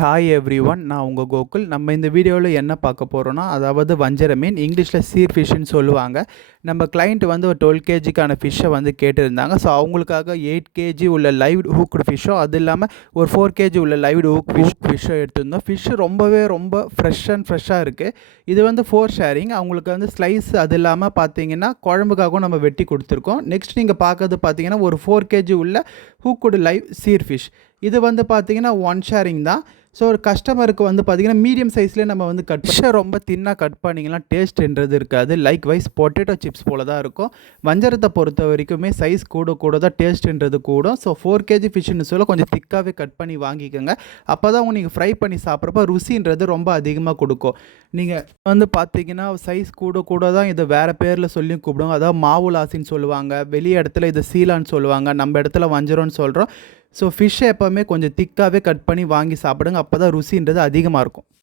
Hi everyone, நான் உங்கள் கோகுல். நம்ம இந்த வீடியோவில் என்ன பார்க்க போகிறோன்னா, அதாவது வஞ்சர மீன், இங்கிலீஷில் சீர் ஃபிஷ்ஷுன்னு சொல்லுவாங்க. நம்ம கிளைண்ட் வந்து ஒரு 12 கேஜிக்கான ஃபிஷ்ஷை வந்து கேட்டிருந்தாங்க. ஸோ அவங்களுக்காக 8 கேஜி உள்ள லைவ் ஹூக்டு ஃபிஷ்ஷோ, அது இல்லாமல் ஒரு 4 கேஜி உள்ள லைவ் ஃபிஷ்ஷோ எடுத்திருந்தோம். ஃபிஷ்ஷு ரொம்ப ஃப்ரெஷ்ஷாக இருக்குது. இது வந்து 4 ஷேரிங். அவங்களுக்கு வந்து ஸ்லைஸ் அது இல்லாமல் பார்த்தீங்கன்னா குழம்புக்காகவும் நம்ம வெட்டி கொடுத்துருக்கோம். நெக்ஸ்ட் நீங்கள் பார்க்கறது பார்த்தீங்கன்னா ஒரு 4 கேஜி உள்ள ஹூக்குடு லைவ் சீர் ஃபிஷ். இது வந்து பார்த்தீங்கன்னா 1 ஷேரிங் தான். ஸோ ஒரு கஸ்டமருக்கு வந்து பார்த்திங்கன்னா மீடியம் சைஸ்லேயே நம்ம வந்து ஃபிஷ்ஷை ரொம்ப தின்னாக கட் பண்ணிங்கன்னா டேஸ்ட்ன்றது இருக்காது. லைக் வைஸ் பொட்டேட்டோ சிப்ஸ் போல் தான் இருக்கும். வஞ்சரத்தை பொறுத்த வரைக்குமே சைஸ் கூட தான் டேஸ்ட்ன்றது கூடும். ஸோ 4 கேஜி ஃபிஷ்ஷுன்னு சொல்ல கொஞ்சம் திக்காகவே கட் பண்ணி வாங்கிக்கோங்க. அப்போ தான் நீங்கள் ஃப்ரை பண்ணி சாப்பிட்றப்ப ருசின்றது ரொம்ப அதிகமாக கொடுக்கும். நீங்கள் வந்து பார்த்தீங்கன்னா சைஸ் கூட தான் இதை வேறு பேரில் சொல்லி கூப்பிடுவாங்க. அதாவது மாவுலாசின்னு சொல்லுவாங்க, வெளி இடத்துல இதை சீலான்னு சொல்லுவாங்க, நம்ம இடத்துல வஞ்சரம்னு சொல்கிறோம். ஸோ ஃபிஷ்ஷை எப்போவுமே கொஞ்சம் திக்காகவே கட் பண்ணி வாங்கி சாப்பிடுங்க. அப்போ தான் ருசின்றது அதிகமாக இருக்கும்.